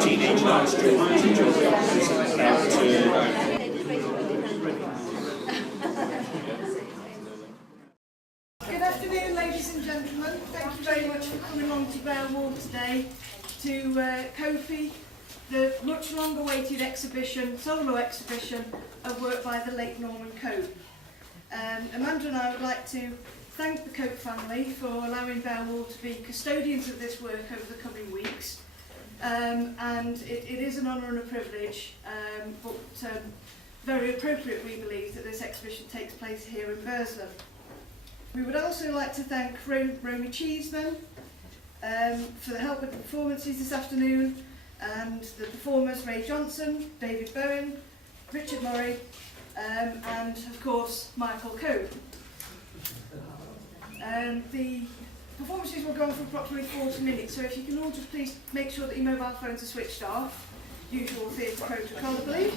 Teenage monsters. Good afternoon, ladies and gentlemen. Thank you very much for coming along to Barewall today to copy the much long-awaited exhibition, solo exhibition of work by the late Norman Cope. Amanda and I would like to thank the Cope family for allowing Barewall to be custodians of this work over the coming weeks. And it is an honour and a privilege, but very appropriate, we believe, that this exhibition takes place here in Burslem. We would also like to thank Romy Cheeseman for the help with the performances this afternoon, and the performers Ray Johnson, David Bowen, Richard Murray, and of course Michael Cope. The performances will go on for approximately 40 minutes, so if you can all just please make sure that your mobile phones are switched off. Usual theatre protocol, I believe.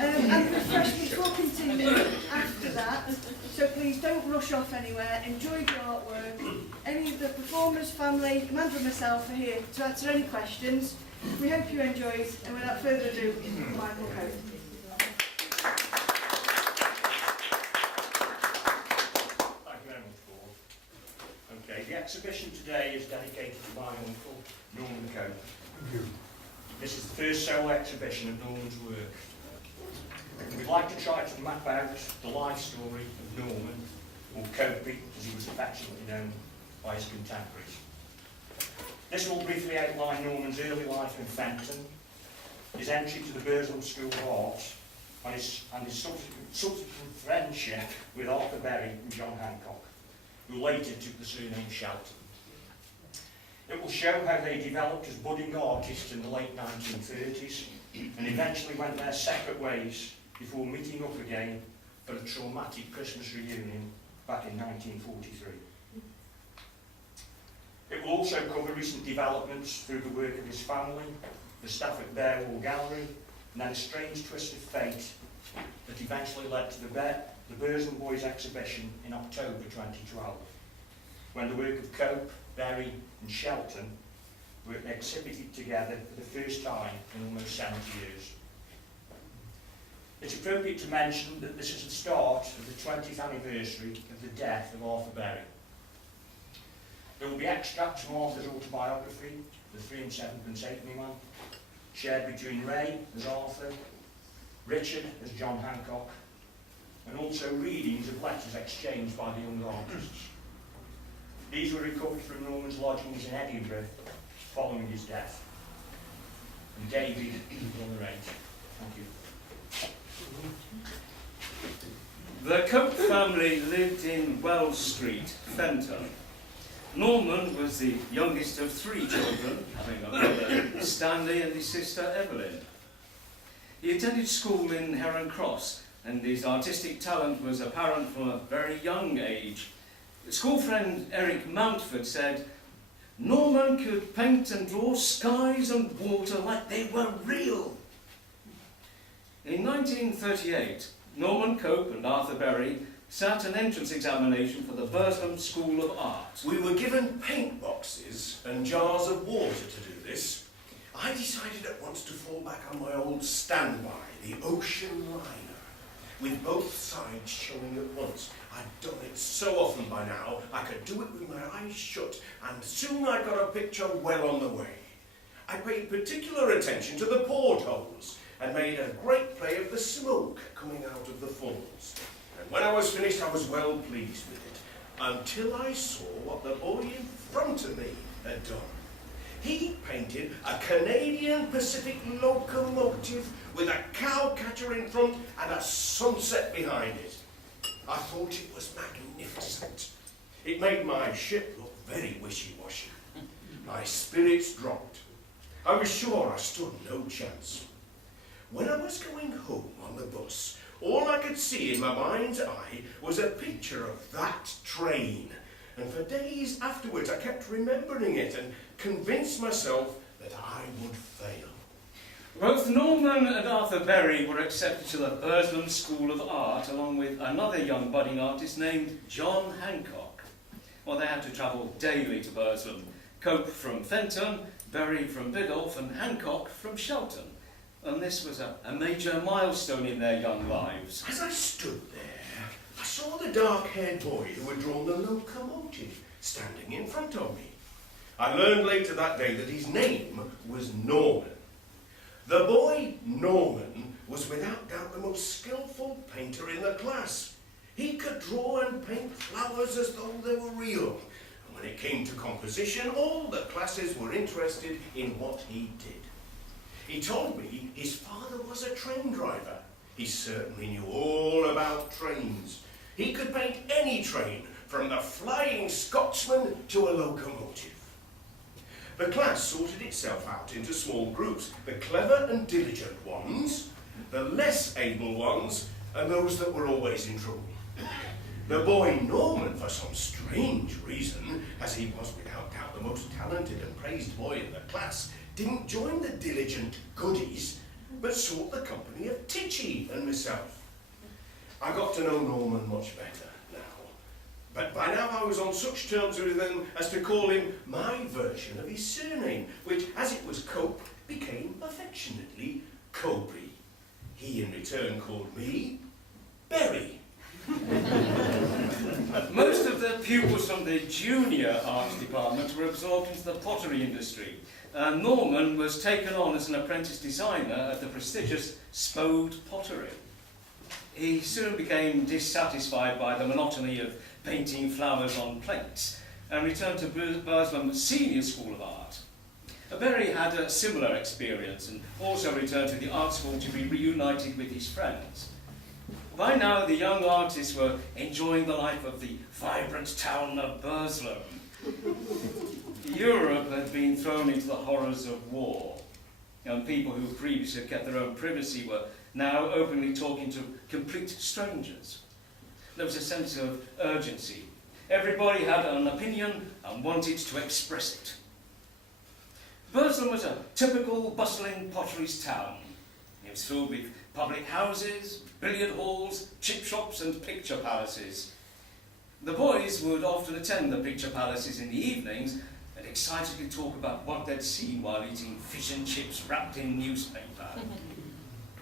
And the refreshments will continue after that, so please don't rush off anywhere. Enjoy your artwork. Any of the performers, family, Amanda and myself are here to answer any questions. We hope you enjoy it, and without further ado, Michael Cope. Thank you very much, Paul. Okay, the exhibition today is dedicated to my uncle, Norman Cope. Thank you. This is the first solo exhibition of Norman's work. We'd like to try to map out the life story of Norman, or Copey, as he was affectionately known by his contemporaries. This will briefly outline Norman's early life in Fenton, his entry to the Burslem School of Art, and his subsequent friendship with Arthur Berry and John Hancock, who later took the surname Shelton. It will show how they developed as budding artists in the late 1930s and eventually went their separate ways before meeting up again for a traumatic Christmas reunion back in 1943. It will also cover recent developments through the work of his family, the staff at Barewall Gallery, and then a strange twist of fate that eventually led to the Burslem Boys exhibition in October 2012, when the work of Cope, Berry and Shelton were exhibited together for the first time in almost 70 years. It's appropriate to mention that this is the start of the 20th anniversary of the death of Arthur Berry. There will be extracts from Arthur's autobiography, The 3 and 7pence Halfpenny Man, shared between Ray as Arthur, Richard as John Hancock, and also readings of letters exchanged by the young artists. These were recovered from Norman's lodgings in Edinburgh following his death. And David will narrate. Thank you. The Cope family lived in Wells Street, Fenton. Norman was the youngest of 3 children, having a brother Stanley and his sister Evelyn. He attended school in Heron Cross, and his artistic talent was apparent from a very young age. School friend Eric Mountford said, "Norman could paint and draw skies and water like they were real." In 1938, Norman Cope and Arthur Berry sat an entrance examination for the Burslem School of Art. We were given paint boxes and jars of water to do this. I decided at once to fall back on my old standby, the ocean liner, with both sides showing at once. I'd done it so often by now, I could do it with my eyes shut, and soon I got a picture well on the way. I paid particular attention to the portholes, and made a great play of the smoke coming out of the funnels. And when I was finished, I was well pleased with it, until I saw what the boy in front of me had done. He painted a Canadian Pacific locomotive with a cowcatcher in front and a sunset behind it. I thought it was magnificent. It made my ship look very wishy-washy. My spirits dropped. I was sure I stood no chance. When I was going home on the bus, all I could see in my mind's eye was a picture of that train. And for days afterwards I kept remembering it and convinced myself that I would fail. Both Norman and Arthur Berry were accepted to the Burslem School of Art along with another young budding artist named John Hancock. or they had to travel daily to Burslem. Cope from Fenton, Berry from Biddulph, and Hancock from Shelton. And this was a major milestone in their young lives. As I stood there, I saw the dark-haired boy who had drawn the locomotive standing in front of me. I learned later that day that his name was Norman. The boy, Norman, was without doubt the most skillful painter in the class. He could draw and paint flowers as though they were real. And when it came to composition, all the classes were interested in what he did. He told me his father was a train driver. He certainly knew all about trains. He could paint any train, from the Flying Scotsman to a locomotive. The class sorted itself out into small groups, the clever and diligent ones, the less able ones, and those that were always in trouble. The boy Norman, for some strange reason, as he was without doubt the most talented and praised boy in the class, didn't join the diligent goodies, but sought the company of Titchy and myself. I got to know Norman much better now, but by now I was on such terms with him as to call him my version of his surname, which, as it was Cope, became affectionately Copey. He in return called me Berry. Most of the pupils from the junior arts department were absorbed into the pottery industry. Norman was taken on as an apprentice designer at the prestigious Spode Pottery. He soon became dissatisfied by the monotony of painting flowers on plates and returned to Burslem Senior School of Art. Berry had a similar experience and also returned to the art school to be reunited with his friends. By now, the young artists were enjoying the life of the vibrant town of Burslem. Europe had been thrown into the horrors of war, and people who previously had kept their own privacy were now openly talking to complete strangers. There was a sense of urgency. Everybody had an opinion and wanted to express it. Burslem was a typical bustling potteries town. It was filled with public houses, billiard halls, chip shops and picture palaces. The boys would often attend the picture palaces in the evenings and excitedly talk about what they'd seen while eating fish and chips wrapped in newspaper.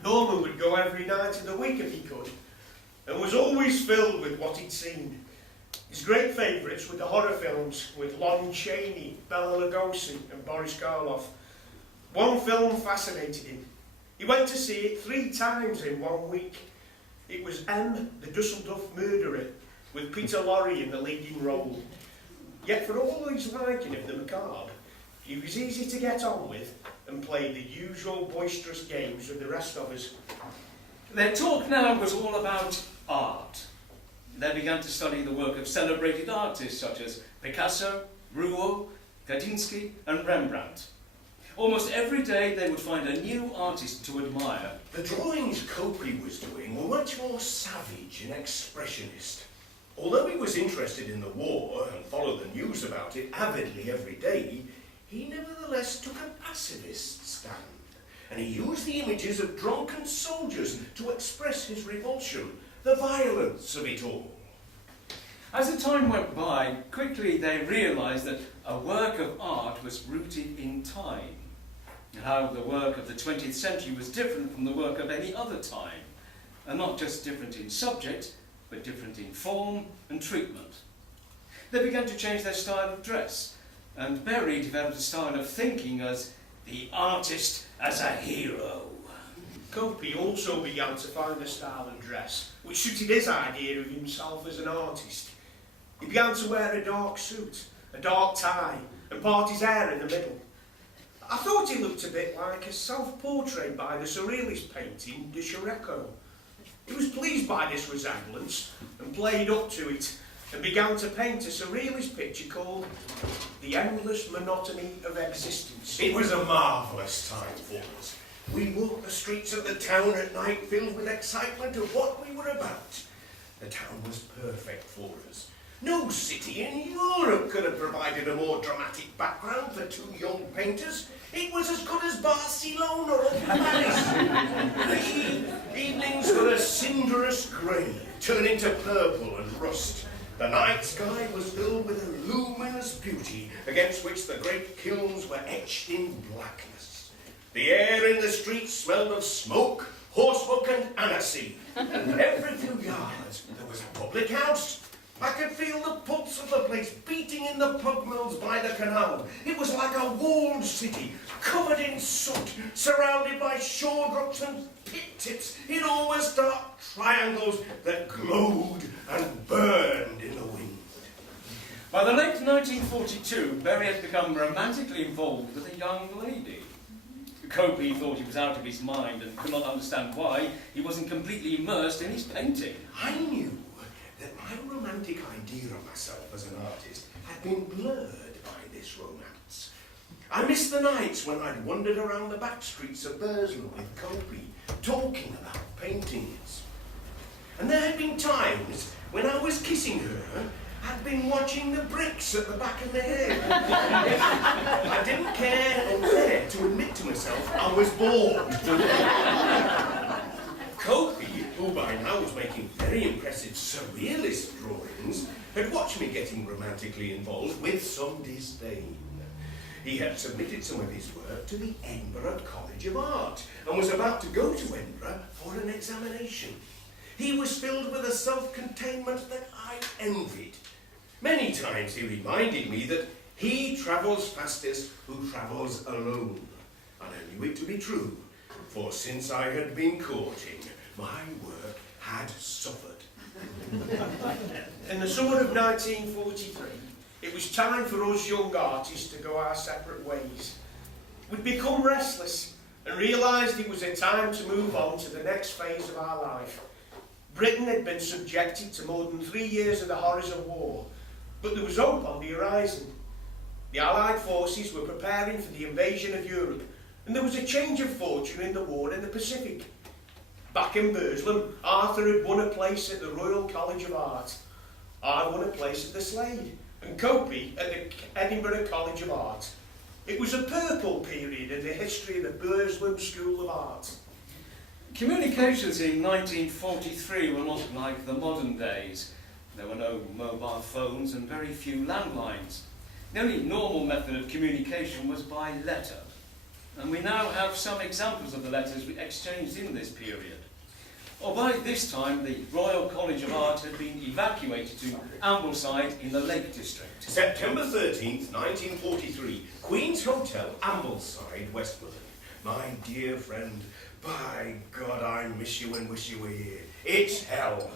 Norman would go every night of the week if he could, and was always filled with what he'd seen. His great favourites were the horror films with Lon Chaney, Bela Lugosi and Boris Karloff. One film fascinated him. He went to see it 3 times in 1 week. It was M, the Dusseldorf Murderer, with Peter Lorre in the leading role. Yet for all his liking of the macabre, he was easy to get on with and played the usual boisterous games with the rest of us. Their talk now was all about art. They began to study the work of celebrated artists such as Picasso, Rouault, Kandinsky and Rembrandt. Almost every day they would find a new artist to admire. The drawings Copley was doing were much more savage and expressionist. Although he was interested in the war and followed the news about it avidly every day, he nevertheless took a pacifist stand, and he used the images of drunken soldiers to express his revulsion, the violence of it all. As the time went by, quickly they realised that a work of art was rooted in time, and how the work of the 20th century was different from the work of any other time, and not just different in subject, but different in form and treatment. They began to change their style of dress, and Berry developed a style of thinking as the artist as a hero. Copey also began to find a style of dress which suited his idea of himself as an artist. He began to wear a dark suit, a dark tie, and part his hair in the middle. I thought he looked a bit like a self-portrait by the surrealist painting de Chirico. He was pleased by this resemblance and played up to it and began to paint a surrealist picture called The Endless Monotony of Existence. It was a marvellous time for us. We walked the streets of the town at night filled with excitement of what we were about. The town was perfect for us. No city in Europe could have provided a more dramatic background for 2 young painters. It was as good as Barcelona or Paris. The evenings were a cinderous grey, turning to purple and rust. The night sky was filled with a luminous beauty against which the great kilns were etched in blackness. The air in the streets smelled of smoke, horsemuck and aniseed. Every few yards there was a public house. I could feel the pulse of the place beating in the pug mills by the canal. It was like a walled city, covered in soot, surrounded by shore drops and pit tips in almost dark triangles that glowed and burned in the wind. By the late 1942, Berry had become romantically involved with a young lady. Copey thought he was out of his mind and could not understand why he wasn't completely immersed in his painting. I knew that my romantic idea of myself as an artist had been blurred by this romance. I missed the nights when I'd wandered around the back streets of Burslem with Copey, talking about paintings. And there had been times when I was kissing her, I'd been watching the bricks at the back of the head. I didn't care or dare to admit to myself I was bored. Copey, who by now was making very impressive surrealist drawings, had watched me getting romantically involved with some disdain. He had submitted some of his work to the Edinburgh College of Art and was about to go to Edinburgh for an examination. He was filled with a self-containment that I envied. Many times he reminded me that he travels fastest who travels alone. And I knew it to be true, for since I had been courting, my work had suffered. In the summer of 1943, it was time for us young artists to go our separate ways. We'd become restless and realised it was a time to move on to the next phase of our life. Britain had been subjected to more than 3 years of the horrors of war, but there was hope on the horizon. The Allied forces were preparing for the invasion of Europe, and there was a change of fortune in the war in the Pacific. Back in Burslem, Arthur had won a place at the Royal College of Art. I won a place at the Slade, and Copey at the Edinburgh College of Art. It was a purple period in the history of the Burslem School of Art. Communications in 1943 were not like the modern days. There were no mobile phones and very few landlines. The only normal method of communication was by letter. And we now have some examples of the letters we exchanged in this period. Or by this time, the Royal College of Art had been evacuated to Ambleside in the Lake District. September 13th, 1943, Queen's Hotel, Ambleside, Westmoreland. My dear friend, by God, I miss you and wish you were here. It's hell,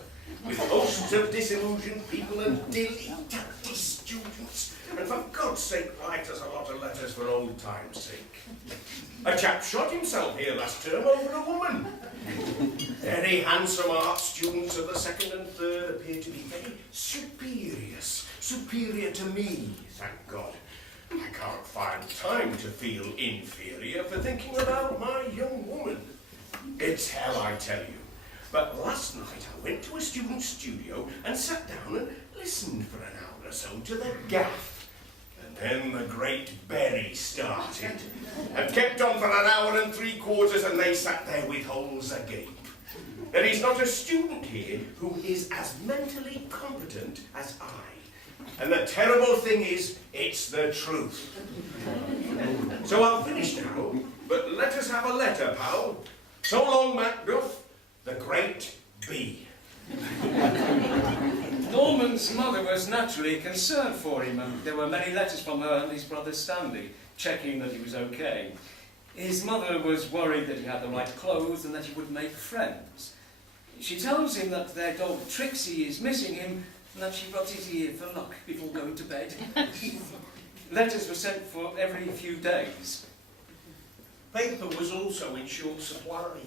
with hosts of disillusioned people and dilettante students. And for God's sake, write us a lot of letters for old time's sake. A chap shot himself here last term over a woman. Very handsome art students of the second and third appear to be very superior to me, thank God. I can't find time to feel inferior for thinking about my young woman. It's hell, I tell you. But last night I went to a student's studio and sat down and listened for an hour or so to the gaff. And then the great Berry started and kept on for an hour and 3/4, and they sat there with holes agape. There is not a student here who is as mentally competent as I. And the terrible thing is, it's the truth. So I'll finish now, but let us have a letter, pal. So long, Macduff, the great B. Norman's mother was naturally concerned for him, and there were many letters from her and his brother Stanley, checking that he was okay. His mother was worried that he had the right clothes and that he would make friends. She tells him that their dog Trixie is missing him and that she rubs his ear for luck before going to bed. Letters were sent for every few days. Paper was also in short supply.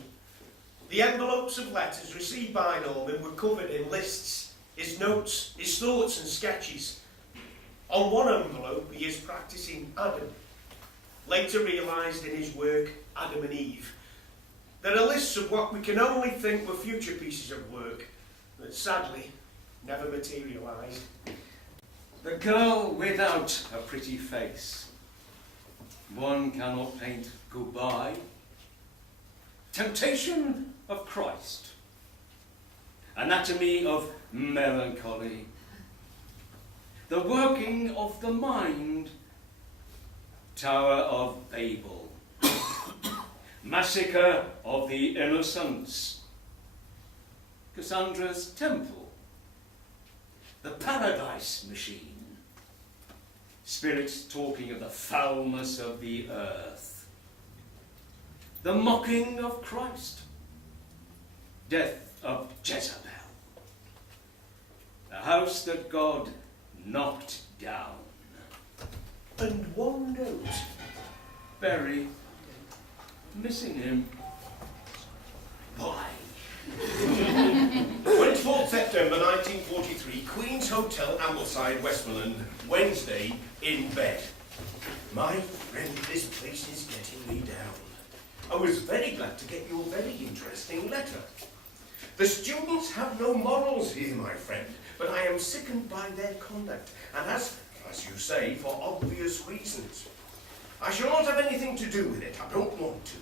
The envelopes of letters received by Norman were covered in lists, his notes, his thoughts and sketches. On one envelope he is practising Adam, later realised in his work Adam and Eve. There are lists of what we can only think were future pieces of work that sadly never materialised. The girl without a pretty face. One cannot paint goodbye. Temptation of Christ. Anatomy of melancholy. the working of the mind, Tower of Babel, massacre of the innocents, Cassandra's temple, the paradise machine, spirits talking of the foulness of the earth, the mocking of Christ, death of Jezebel, the house that God knocked down. And one note. Barry, missing him. Why? 24th September 1943, Queen's Hotel, Ambleside, Westmoreland, Wednesday, in bed. My friend, this place is getting me down. I was very glad to get your very interesting letter. The students have no morals here, my friend, but I am sickened by their conduct, and as you say, for obvious reasons. I shall not have anything to do with it. I don't want to.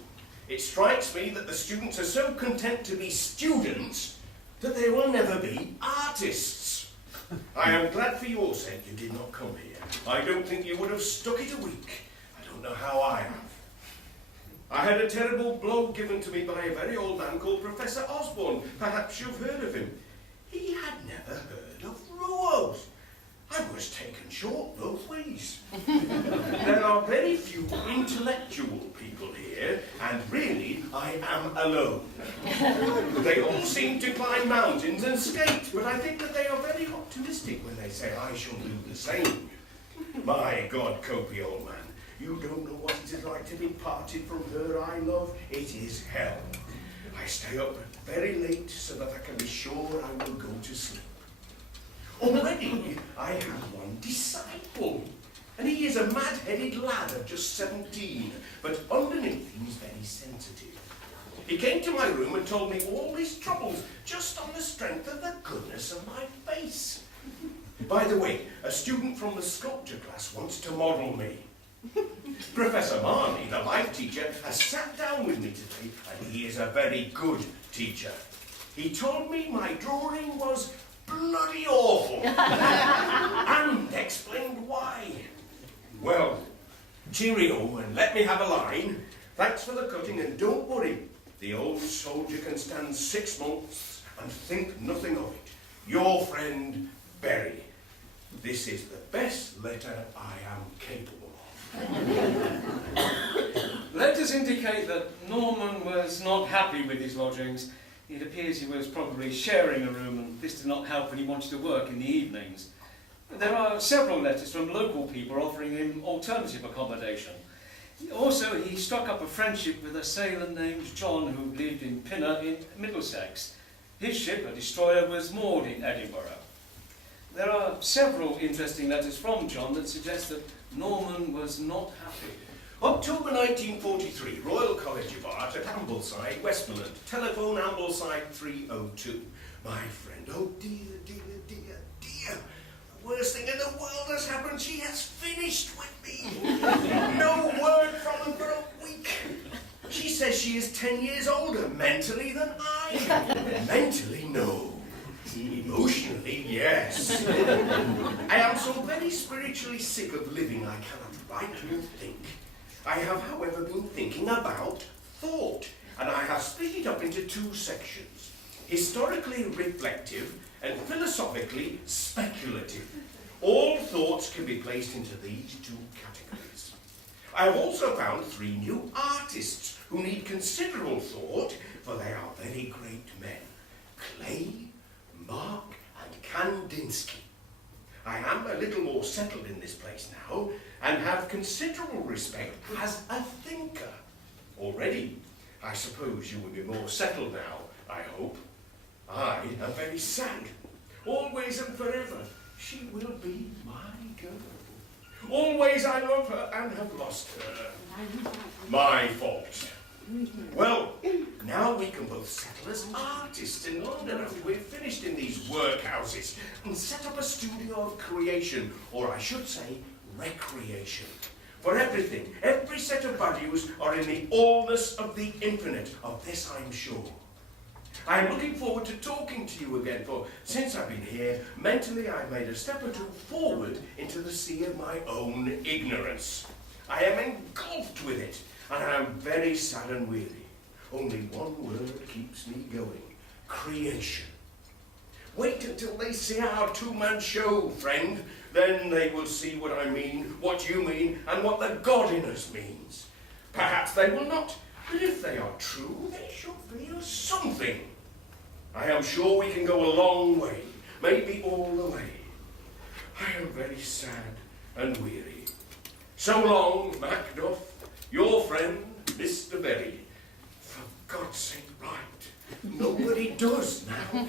It strikes me that the students are so content to be students that they will never be artists. I am glad for your sake you did not come here. I don't think you would have stuck it a week. I don't know how I have. I had a terrible blow given to me by a very old man called Professor Osborne. Perhaps you've heard of him. He had never heard of Rouault. I was taken short both ways. There are very few intellectual people here, and really, I am alone. They all seem to climb mountains and skate, but I think that they are very optimistic when they say I shall do the same. My God, Copy, old man, you don't know what it is like to be parted from her I love. It is hell. I stay up very late so that I can be sure I will go to sleep. Already, I have one disciple, and he is a mad-headed lad of just 17, but underneath he is very sensitive. He came to my room and told me all his troubles just on the strength of the goodness of my face. By the way, a student from the sculpture class wants to model me. Professor Marley, the life teacher, has sat down with me today, and he is a very good teacher. He told me my drawing was bloody awful, and explained why. Well, cheerio, and let me have a line. Thanks for the cutting, and don't worry. The old soldier can stand 6 months and think nothing of it. Your friend, Berry. This is the best letter I am capable of. Letters indicate that Norman was not happy with his lodgings. It appears he was probably sharing a room, and this did not help when he wanted to work in the evenings. There are several letters from local people offering him alternative accommodation. Also, he struck up a friendship with a sailor named John who lived in Pinner in Middlesex. His ship, a destroyer, was moored in Edinburgh. There are several interesting letters from John that suggest that Norman was not happy. October 1943, Royal College of Art at Ambleside, Westmoreland. Telephone Ambleside 302. My friend, oh dear, dear, dear, dear. The worst thing in the world has happened. She has finished with me. No word from her for a week. She says she is 10 years older mentally than I. Mentally, no. Emotionally, yes. I am so very spiritually sick of living I cannot write nor think. I have, however, been thinking about thought, and I have split it up into 2 sections. Historically reflective and philosophically speculative. All thoughts can be placed into these 2 categories. I have also found 3 new artists who need considerable thought, for they are very great men. Clay, Mark, and Kandinsky. I am a little more settled in this place now, and have considerable respect as a thinker. Already, I suppose you will be more settled now, I hope. I am very sad. Always and forever, she will be my girl. Always I love her and have lost her. My fault. Well, now we can both settle as artists in London after we've finished in these workhouses and set up a studio of creation, or I should say, recreation. For everything, every set of values are in the allness of the infinite. Of this I'm sure. I'm looking forward to talking to you again, for since I've been here, mentally I've made a step or two forward into the sea of my own ignorance. I am engulfed with it, and I am very sad and weary. Only one word keeps me going: creation. Wait until they see our two-man show, friend. Then they will see what I mean, what you mean, and what the God in us means. Perhaps they will not, but if they are true, they shall feel something. I am sure we can go a long way, maybe all the way. I am very sad and weary. So long, Macduff, your friend, Mr. Berry. For God's sake, write. Nobody does now.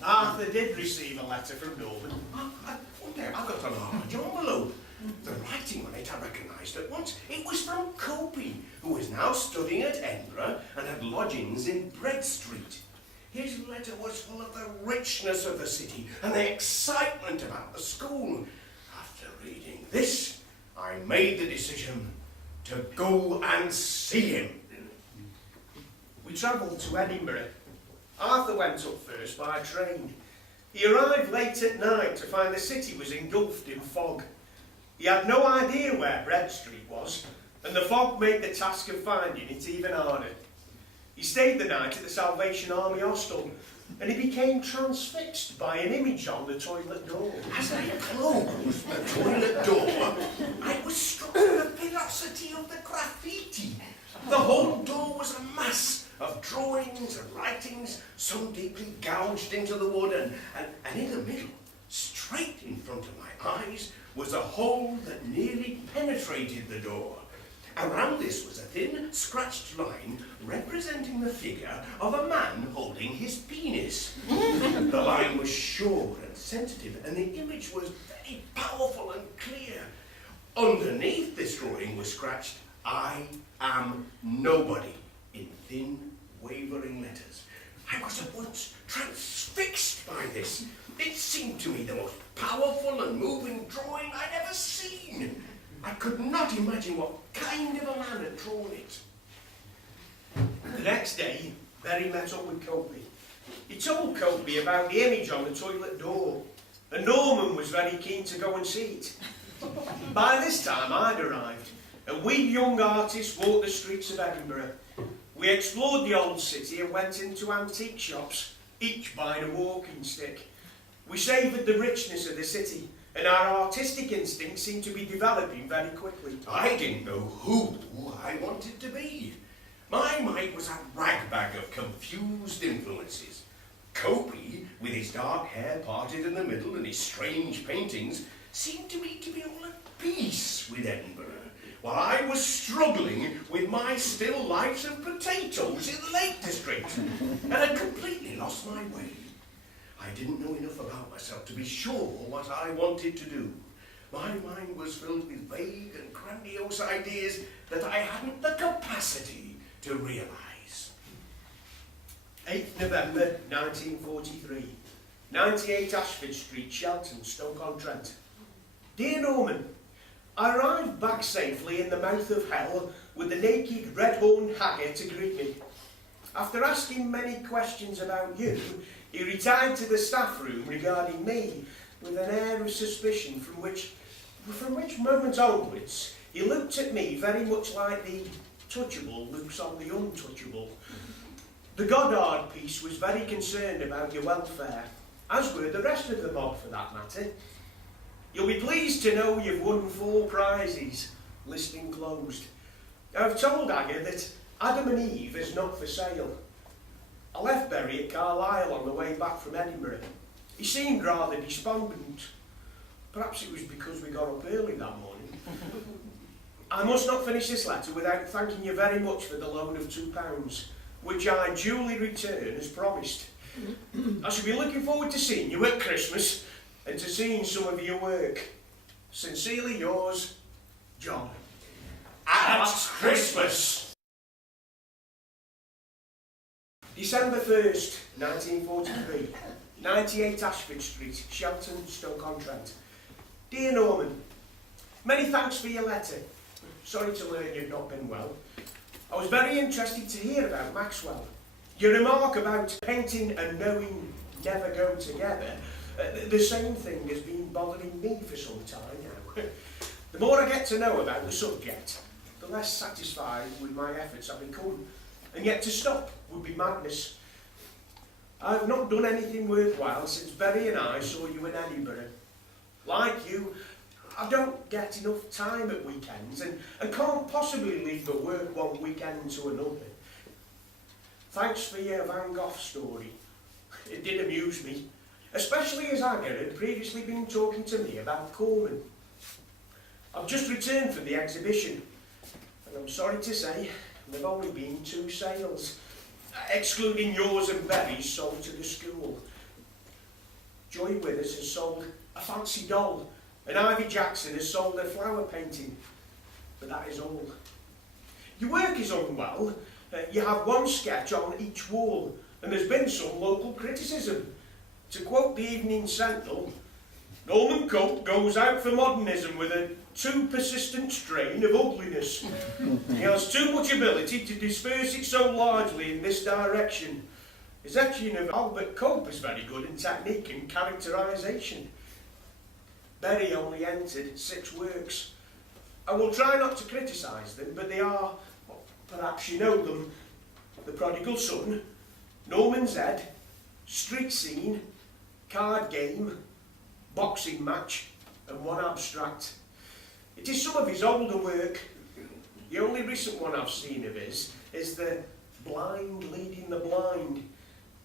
Arthur did receive a letter from Norman. One day I got a large envelope. The writing on it I recognised at once. It was from Copey, who is now studying at Edinburgh and had lodgings in Bread Street. His letter was full of the richness of the city and the excitement about the school. After reading this, I made the decision to go and see him. We travelled to Edinburgh. Arthur went up first by train. He arrived late at night to find the city was engulfed in fog. He had no idea where Bread Street was, and the fog made the task of finding it even harder. He stayed the night at the Salvation Army hostel, and he became transfixed by an image on the toilet door. As I closed the toilet door, I was struck with the ferocity of the graffiti. The whole door was a mass of drawings and writings, some deeply gouged into the wood, and in the middle, straight in front of my eyes, was a hole that nearly penetrated the door. Around this was a thin, scratched line representing the figure of a man holding his penis. The line was short and sensitive, and the image was very powerful and clear. Underneath this drawing was scratched, "I am nobody," in thin, wavering letters. I was at once transfixed by this. It seemed to me the most powerful and moving drawing I'd ever seen. I could not imagine what kind of a man had drawn it. The next day, Berry met up with Copey. He told Copey about the image on the toilet door, and Norman was very keen to go and see it. By this time, I'd arrived, and we young artists walked the streets of Edinburgh. We explored the old city and went into antique shops, each buying a walking stick. We savoured the richness of the city, and our artistic instincts seemed to be developing very quickly. I didn't know who I wanted to be. My mind was a ragbag of confused influences. Copey, with his dark hair parted in the middle and his strange paintings, seemed to me to be all at peace with Edinburgh, while I was struggling with my still lives of potatoes in the Lake District, and had completely lost my way. I didn't know enough about myself to be sure what I wanted to do. My mind was filled with vague and grandiose ideas that I hadn't the capacity to realise. 8th November 1943, 98 Ashford Street, Shelton, Stoke-on-Trent. Dear Norman, I arrived back safely in the mouth of hell with the naked red-horned hagger to greet me. After asking many questions about you, he retired to the staff room regarding me with an air of suspicion from which moment onwards he looked at me very much like the touchable looks on the untouchable. The Goddard piece was very concerned about your welfare, as were the rest of the mob for that matter. You'll be pleased to know you've won 4 prizes, listing closed. I've told Agger that Adam and Eve is not for sale. I left Berry at Carlisle on the way back from Edinburgh. He seemed rather despondent. Perhaps it was because we got up early that morning. I must not finish this letter without thanking you very much for the loan of £2, which I duly return as promised. I shall be looking forward to seeing you at Christmas and to seeing some of your work. Sincerely yours, John. At Christmas! December 1st, 1943, 98 Ashford Street, Shelton, Stoke-on-Trent. Dear Norman, many thanks for your letter. Sorry to learn you've not been well. I was very interested to hear about Maxwell. Your remark about painting and knowing never go together, the same thing has been bothering me for some time now. The more I get to know about the subject, the less satisfied with my efforts I become. And yet to stop would be madness. I've not done anything worthwhile since Berry and I saw you in Edinburgh. Like you, I don't get enough time at weekends and can't possibly leave the work one weekend to another. Thanks for your Van Gogh story. It did amuse me, especially as Agar had previously been talking to me about Corman. I've just returned from the exhibition, and I'm sorry to say there've only been 2 sales, excluding yours and Berry's sold to the school. Joy Withers has sold a fancy doll, and Ivy Jackson has sold a flower painting, but that is all. Your work is unwell. You have 1 sketch on each wall, and there's been some local criticism. To quote the Evening Sentinel, Norman Cope goes out for modernism with a too persistent strain of ugliness. He has too much ability to disperse it so largely in this direction. His etching of Albert Cope is very good in technique and characterisation. Berry only entered 6 works. I will try not to criticise them, but they are, well, perhaps you know them, The Prodigal Son, Norman's Head, Street Scene, Card Game, Boxing Match, and 1 abstract. It is some of his older work. The only recent one I've seen of his is The Blind Leading the Blind.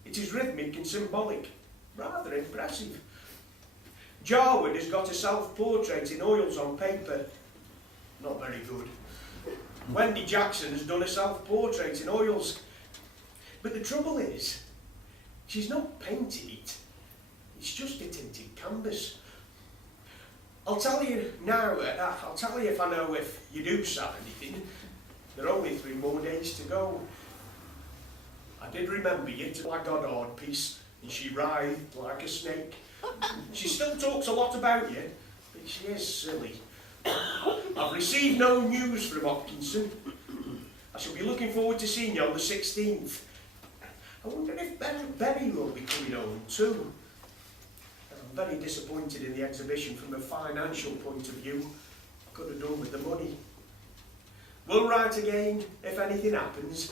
It is rhythmic and symbolic, rather impressive. Jarwood has got a self-portrait in oils on paper, not very good. Wendy Jackson has done a self-portrait in oils. But the trouble is, she's not painted it, it's just a tinted canvas. I'll tell you now, I'll tell you if I know if you do sell anything. There are only 3 more days to go. I did remember you to my Goddard piece, and she writhed like a snake. She still talks a lot about you, but she is silly. I've received no news from Hopkinson. I shall be looking forward to seeing you on the 16th. I wonder if Berry will be coming home too. I'm very disappointed in the exhibition from a financial point of view. Could have done with the money. We'll write again if anything happens.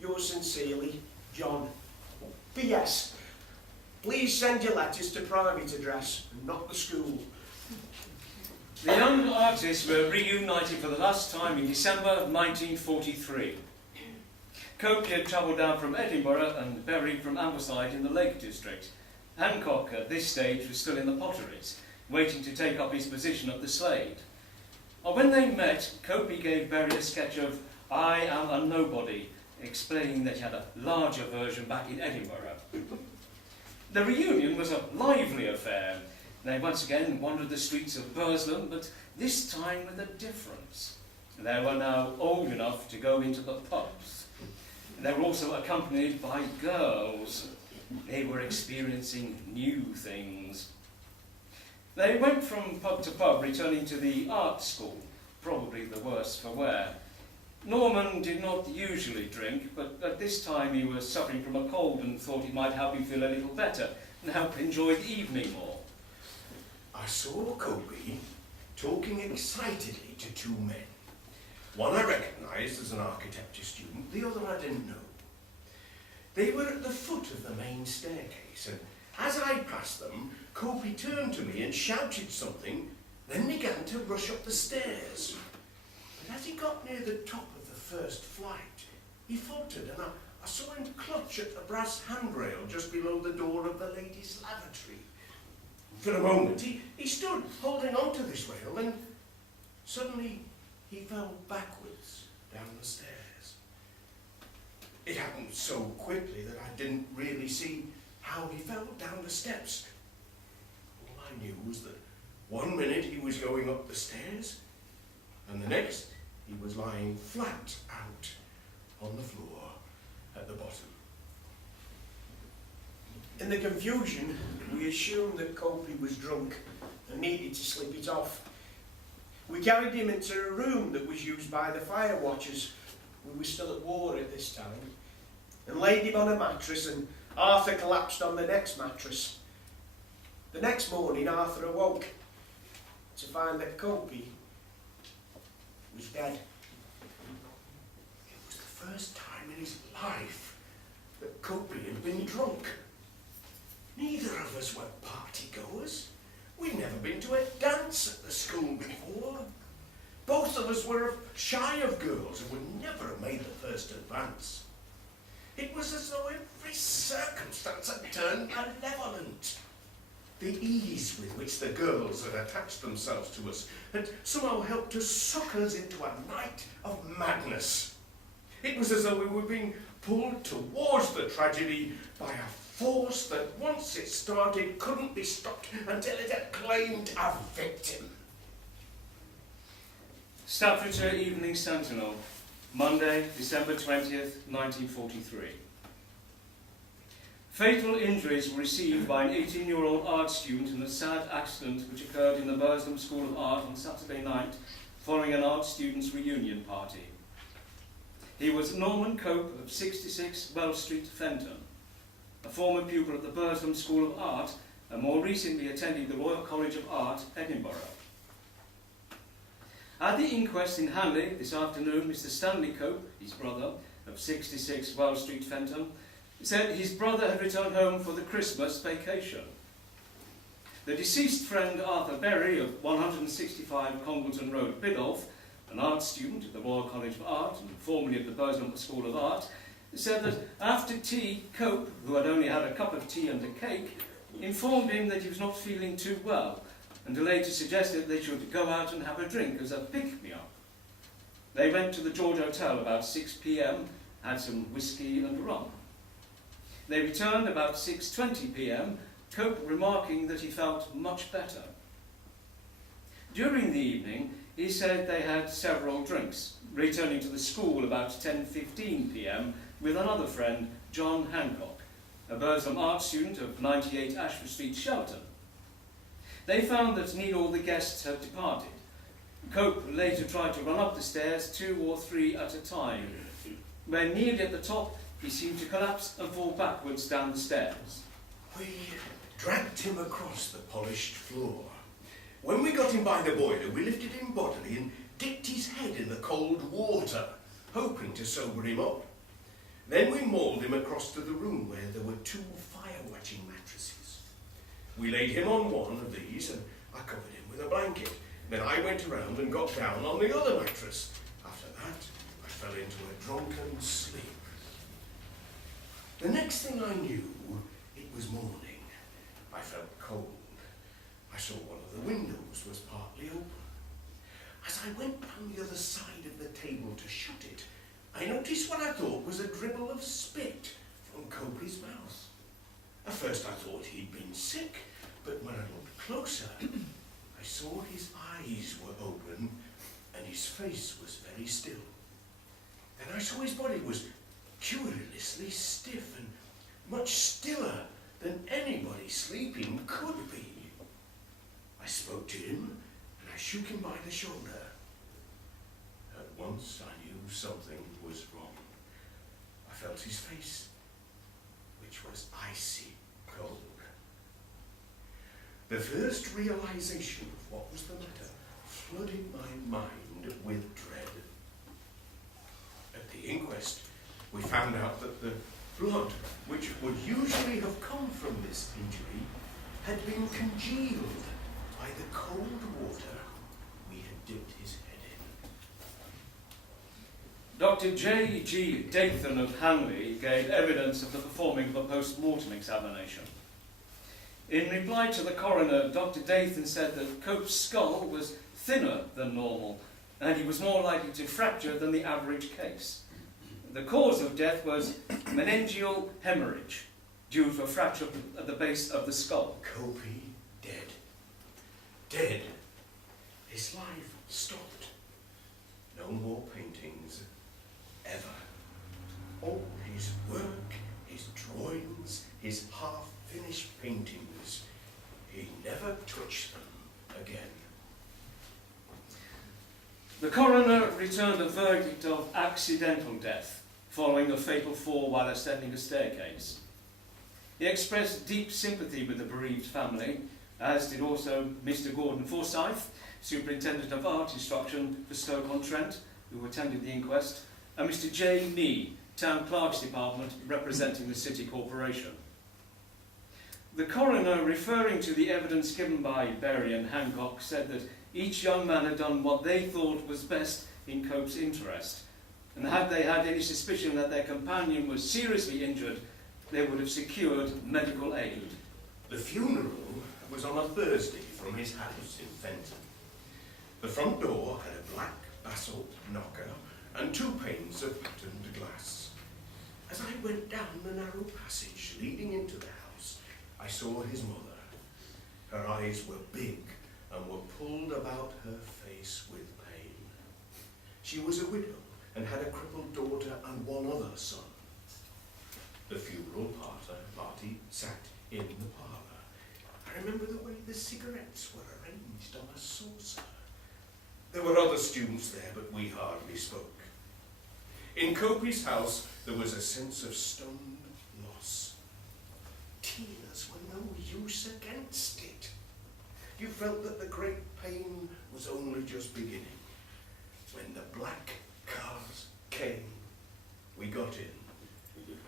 Yours sincerely, John. P.S. Please send your letters to private address and not the school. The young artists were reunited for the last time in December 1943. Cope had travelled down from Edinburgh and Berry from Ambleside in the Lake District. Hancock at this stage was still in the Potteries, waiting to take up his position at the Slade. When they met, Cope gave Berry a sketch of I Am a Nobody, explaining that he had a larger version back in Edinburgh. The reunion was a lively affair. They once again wandered the streets of Burslem, but this time with a difference. They were now old enough to go into the pubs. They were also accompanied by girls. They were experiencing new things. They went from pub to pub, returning to the art school, probably the worse for wear. Norman did not usually drink, but at this time he was suffering from a cold and thought it might help him feel a little better and help enjoy the evening more. I saw Kobe talking excitedly to 2 men. One I recognised as an architecture student, the other I didn't know. They were at the foot of the main staircase, and as I passed them, Kobe turned to me and shouted something, then began to rush up the stairs. But as he got near the top of the first flight, he faltered, and I saw him clutch at the brass handrail just below the door of the ladies' lavatory. For a moment, he stood holding on to this rail, and suddenly he fell backwards down the stairs. It happened so quickly that I didn't really see how he fell down the steps. All I knew was that 1 minute he was going up the stairs, and the next he was lying flat out on the floor at the bottom. In the confusion, we assumed that Copley was drunk and needed to sleep it off. We carried him into a room that was used by the fire watchers. We were still at war at this time. and laid him on a mattress, and Arthur collapsed on the next mattress. The next morning, Arthur awoke to find that Copey was dead. It was the first time in his life that Copey had been drunk. Neither of us were party goers. We'd never been to a dance at the school before. Both of us were shy of girls and would never have made the first advance. It was as though every circumstance had turned malevolent. The ease with which the girls had attached themselves to us had somehow helped to suck us into a night of madness. It was as though we were being pulled towards the tragedy by a force that, once it started, couldn't be stopped until it had claimed a victim. Staffordshire Evening Sentinel, Monday, December 20th, 1943. Fatal injuries were received by an 18-year-old art student in a sad accident which occurred in the Burslem School of Art on Saturday night following an art students' reunion party. He was Norman Cope of 66 Wells Street, Fenton, a former pupil at the Burslem School of Art and more recently attending the Royal College of Art, Edinburgh. At the inquest in Hanley this afternoon, Mr. Stanley Cope, his brother, of 66 Wells Street, Fenton, said his brother had returned home for the Christmas vacation. The deceased friend Arthur Berry of 165 Congleton Road, Biddulph, an art student at the Royal College of Art and formerly at the Burslem School of Art, said that after tea, Cope, who had only had a cup of tea and a cake, informed him that he was not feeling too well, and later suggested they should go out and have a drink as a pick-me-up. They went to the George Hotel about 6 p.m, had some whisky and rum. They returned about 6:20 p.m, Cope remarking that he felt much better. During the evening, he said they had several drinks, returning to the school about 10:15 p.m. with another friend, John Hancock, a Burslem art student of 98 Ashford Street, Shelton. They found that nearly all the guests had departed. Cope later tried to run up the stairs 2 or 3 at a time. When nearly at the top, he seemed to collapse and fall backwards down the stairs. We dragged him across the polished floor. When we got him by the boiler, we lifted him bodily and dipped his head in the cold water, hoping to sober him up. Then we mauled him across to the room where there were 2 fire-watching mattresses. We laid him on one of these and I covered him with a blanket. Then I went around and got down on the other mattress. After that, I fell into a drunken sleep. The next thing I knew, it was morning. I felt cold. I saw one of the windows was partly open. As I went round the other side of the table to shut it, I noticed what I thought was a dribble of spit from Copey's mouth. At first I thought he'd been sick, but when I looked closer, I saw his eyes were open and his face was very still. Then I saw his body was curiously stiff and much stiller than anybody sleeping could be. I spoke to him and I shook him by the shoulder. At once I knew something was wrong. I felt his face, which was icy cold. The first realization of what was the matter flooded my mind with dread. At the inquest, we found out that the blood, which would usually have come from this injury, had been congealed by the cold water we had dipped his head in. Dr. J.G. Dathan of Hanley gave evidence of the performing of a post-mortem examination. In reply to the coroner, Dr. Dathan said that Cope's skull was thinner than normal and he was more likely to fracture than the average case. The cause of death was meningeal hemorrhage due to a fracture at the base of the skull. Copey dead. Dead. His life stopped. No more paintings, ever. All his work, his drawings, his half-finished paintings, he never touched them again. The coroner returned a verdict of accidental death, following a fatal fall while ascending a staircase. He expressed deep sympathy with the bereaved family, as did also Mr. Gordon Forsyth, Superintendent of Art Instruction for Stoke-on-Trent, who attended the inquest, and Mr. J. Mee, Town Clerk's Department, representing the City Corporation. The coroner, referring to the evidence given by Berry and Hancock, said that each young man had done what they thought was best in Cope's interest, and had they had any suspicion that their companion was seriously injured, they would have secured medical aid. The funeral was on a Thursday from his house in Fenton. The front door had a black basalt knocker and 2 panes of patterned glass. As I went down the narrow passage leading into the house, I saw his mother. Her eyes were big and were pulled about her face with pain. She was a widow and had a crippled daughter and 1 other son. The funeral party sat in the parlour. I remember the way the cigarettes were arranged on a saucer. There were other students there, but we hardly spoke. In Copey's house, there was a sense of stunned loss. Tears were no use against it. You felt that the great pain was only just beginning. When the black cars came, we got in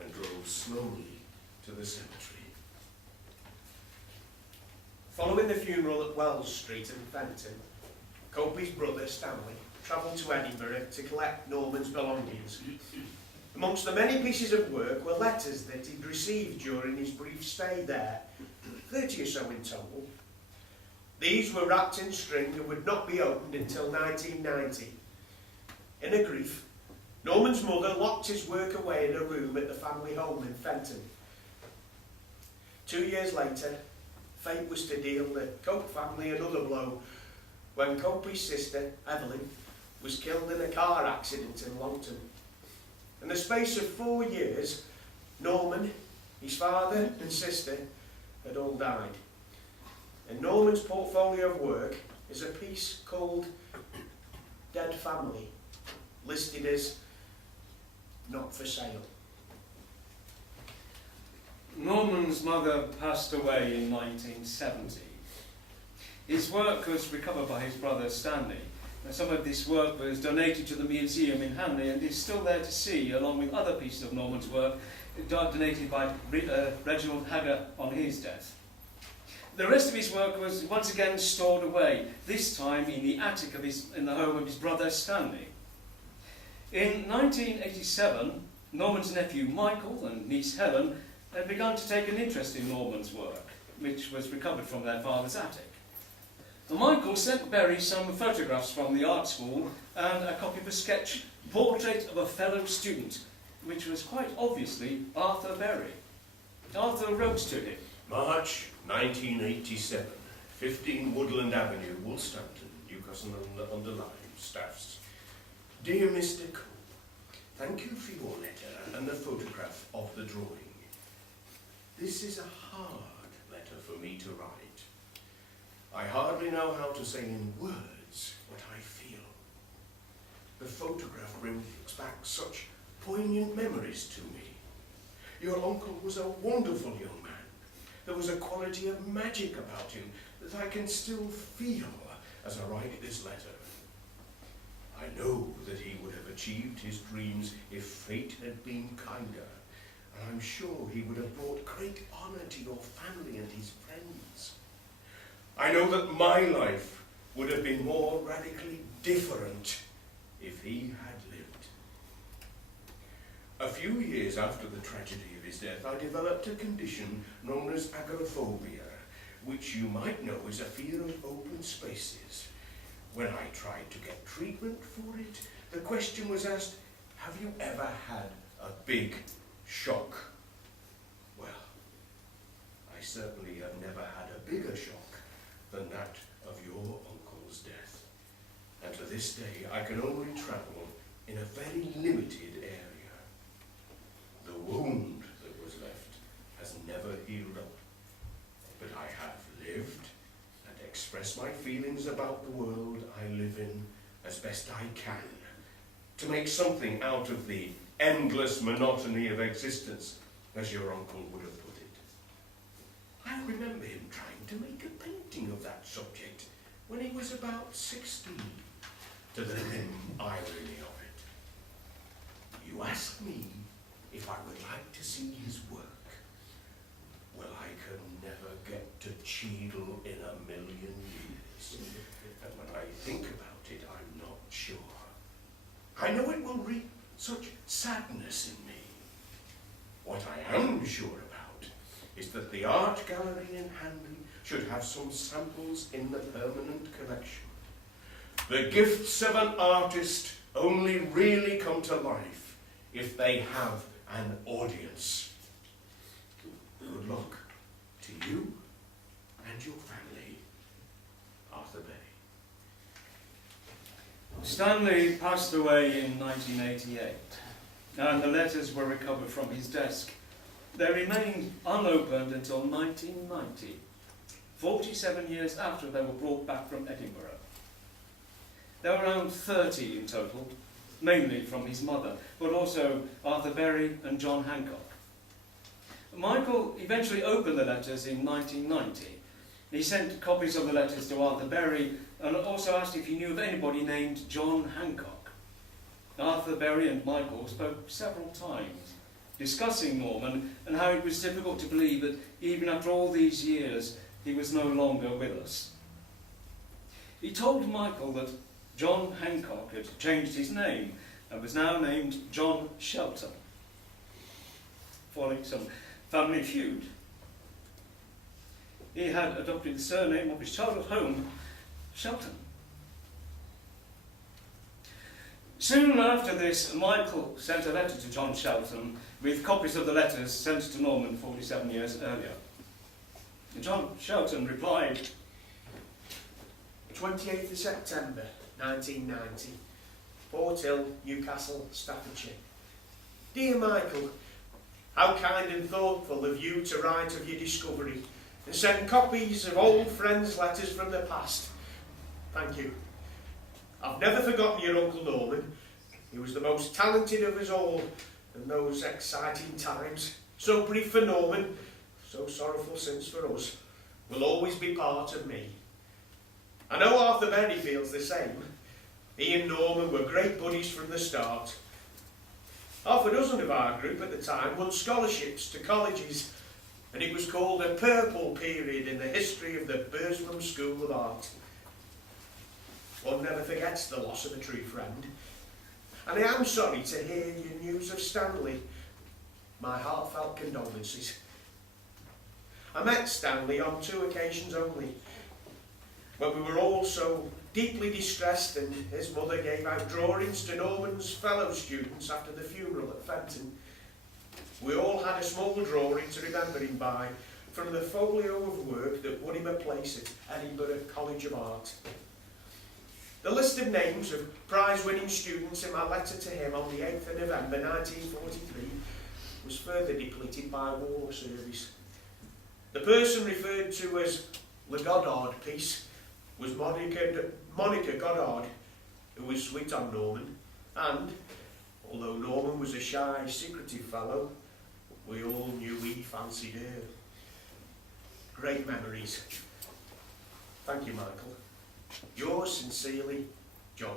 and drove slowly to the cemetery. Following the funeral at Wells Street in Fenton, Copey's brother Stanley travelled to Edinburgh to collect Norman's belongings. Amongst the many pieces of work were letters that he'd received during his brief stay there, 30 or so in total. These were wrapped in string and would not be opened until 1990. In her grief, Norman's mother locked his work away in a room at the family home in Fenton. 2 years later, fate was to deal the Cope family another blow when Copey's sister, Evelyn, was killed in a car accident in Longton. In the space of 4 years, Norman, his father and sister had all died. In Norman's portfolio of work is a piece called Dead Family, listed as not for sale. Norman's mother passed away in 1970. His work was recovered by his brother Stanley. And some of this work was donated to the museum in Hanley and is still there to see, along with other pieces of Norman's work donated by Reginald Hagger on his death. The rest of his work was once again stored away, this time in the attic of in the home of his brother Stanley. In 1987, Norman's nephew Michael and niece Helen had begun to take an interest in Norman's work, which was recovered from their father's attic. Michael sent Berry some photographs from the art school and a copy of a sketch, Portrait of a Fellow Student, which was quite obviously Arthur Berry. Arthur wrote to him. March 1987, 15 Woodland Avenue, Woolstanton, Newcastle-under-Lyme, Staffs. Dear Mr. Cope, thank you for your letter and the photograph of the drawing. This is a hard letter for me to write. I hardly know how to say in words what I feel. The photograph brings back such poignant memories to me. Your uncle was a wonderful young man. There was a quality of magic about him that I can still feel as I write this letter. I know that he would have achieved his dreams if fate had been kinder, and I'm sure he would have brought great honour to your family and his friends. I know that my life would have been more radically different if he had lived. A few years after the tragedy of his death, I developed a condition known as agoraphobia, which you might know is a fear of open spaces. When I tried to get treatment for it, the question was asked, have you ever had a big shock? Well, I certainly have never had a bigger shock than that of your uncle's death. And to this day, I can only travel in a very limited area. The wound that was left has never healed up, but I have lived and expressed my feelings about the world I live in as best I can. to make something out of the endless monotony of existence, as your uncle would have put it. I remember him trying to make a painting of that subject when he was about 16, to the grim irony of it. You ask me if I would like to see his work. Well, I can never get to Cheadle in a million years. And when I think about it, I'm not sure. I know it will reap such sadness in me. What I am sure about is that the art gallery in Hanley should have some samples in the permanent collection. The gifts of an artist only really come to life if they have an audience. Good luck to you and your family, Arthur Berry. Stanley passed away in 1988, and the letters were recovered from his desk. They remained unopened until 1990, 47 years after they were brought back from Edinburgh. There were around 30 in total, mainly from his mother, but also Arthur Berry and John Hancock. Michael eventually opened the letters in 1990. He sent copies of the letters to Arthur Berry and also asked if he knew of anybody named John Hancock. Arthur Berry and Michael spoke several times, discussing Norman and how it was difficult to believe that even after all these years he was no longer with us. He told Michael that John Hancock had changed his name and was now named John Shelton, following some family feud. He had adopted the surname of his childhood home, Shelton. Soon after this, Michael sent a letter to John Shelton with copies of the letters sent to Norman 47 years earlier. John Shelton replied, 28th of September 1990, Port Hill, Newcastle, Staffordshire. Dear Michael, how kind and thoughtful of you to write of your discovery and send copies of old friends' letters from the past. Thank you. I've never forgotten your Uncle Norman. He was the most talented of us all in those exciting times. So brief for Norman, so sorrowful since for us, will always be part of me. I know Arthur Berry feels the same. He and Norman were great buddies from the start. Half a dozen of our group at the time won scholarships to colleges, and it was called a purple period in the history of the Burslem School of Art. One never forgets the loss of a true friend. And I am sorry to hear your news of Stanley. My heartfelt condolences. I met Stanley on 2 occasions only, when we were all so deeply distressed and his mother gave out drawings to Norman's fellow students after the funeral at Fenton. We all had a small drawing to remember him by from the folio of work that won him a place at Edinburgh College of Art. The list of names of prize-winning students in my letter to him on the 8th of November 1943 was further depleted by war service. The person referred to as the Goddard piece was Monica Goddard, who was sweet on Norman, and, although Norman was a shy, secretive fellow, we all knew he fancied her. Great memories. Thank you, Michael. Yours sincerely, John.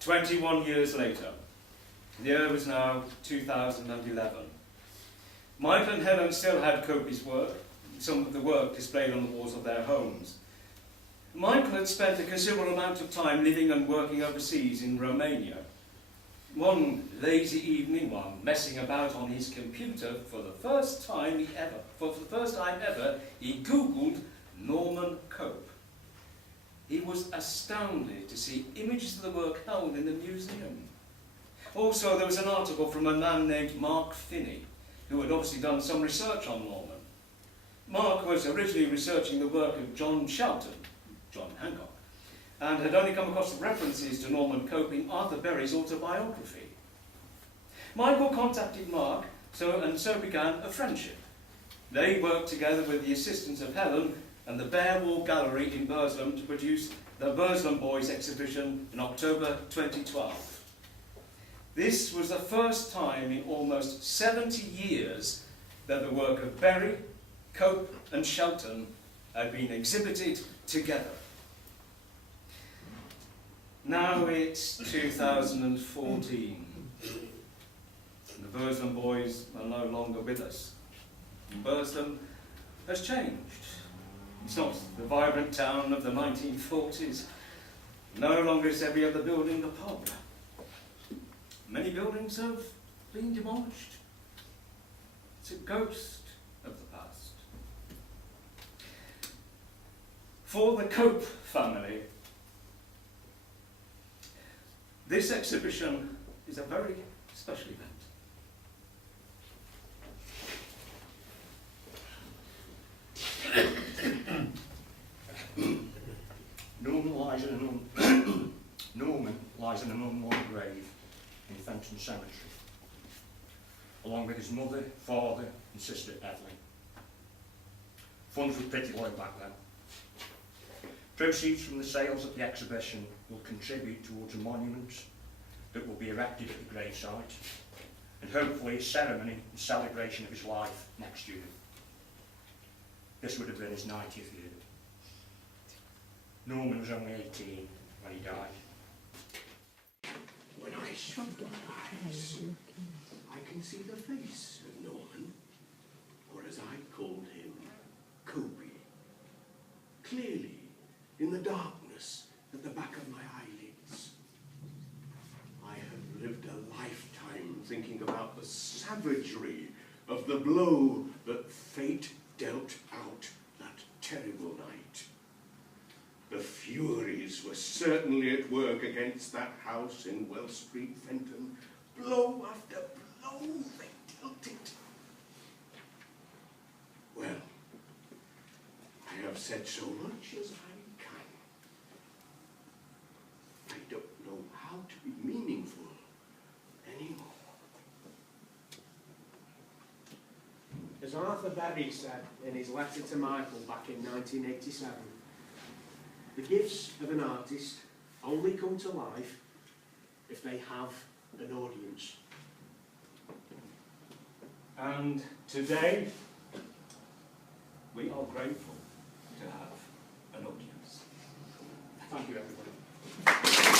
21 years later, the year was now 2011. Michael and Helen still had Copey's work, some of the work displayed on the walls of their homes. Michael had spent a considerable amount of time living and working overseas in Romania. One lazy evening, while messing about on his computer, for the first time ever, he Googled Norman Cope. He was astounded to see images of the work held in the museum. Also, there was an article from a man named Mark Finney, who had obviously done some research on Norman. Mark was originally researching the work of John Shelton, John Hancock, and had only come across references to Norman Cope in Arthur Berry's autobiography. Michael contacted Mark, and so began a friendship. They worked together with the assistance of Helen and the Barewall Gallery in Burslem to produce the Burslem Boys exhibition in October 2012. This was the first time in almost 70 years that the work of Berry, Cope and Shelton had been exhibited together. Now it's 2014. And the Burslem Boys are no longer with us. And Burslem has changed. It's not the vibrant town of the 1940s. No longer is every other building a pub. Many buildings have been demolished. It's a ghost of the past. For the Cope family, this exhibition is a very special event. Norman lies in an unmarked grave in Fenton Cemetery, along with his mother, father and sister Evelyn. Funds were pretty low back then. Proceeds from the sales at the exhibition will contribute towards a monument that will be erected at the gravesite, and hopefully a ceremony in celebration of his life next year. This would have been his 90th year. Norman was only 18 when he died. When I shut my eyes, I can see the face of Norman, or as I called him, Copy, clearly in the darkness at the back of my eyelids. I have lived a lifetime thinking about the savagery of the blow that fate dealt out that terrible night. The Furies were certainly at work against that house in Wells Street, Fenton. Blow after blow they dealt it. Well, I have said so much as I can. I don't know how to be meaningful anymore. As Arthur Berry said in his letter to Michael back in 1987, the gifts of an artist only come to life if they have an audience. And today, we are grateful to have an audience. Thank you, everybody.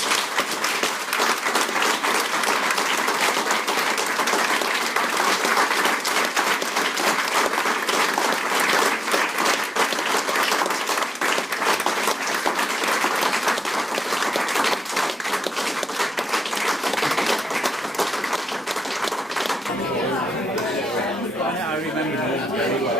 I remember Norman very well.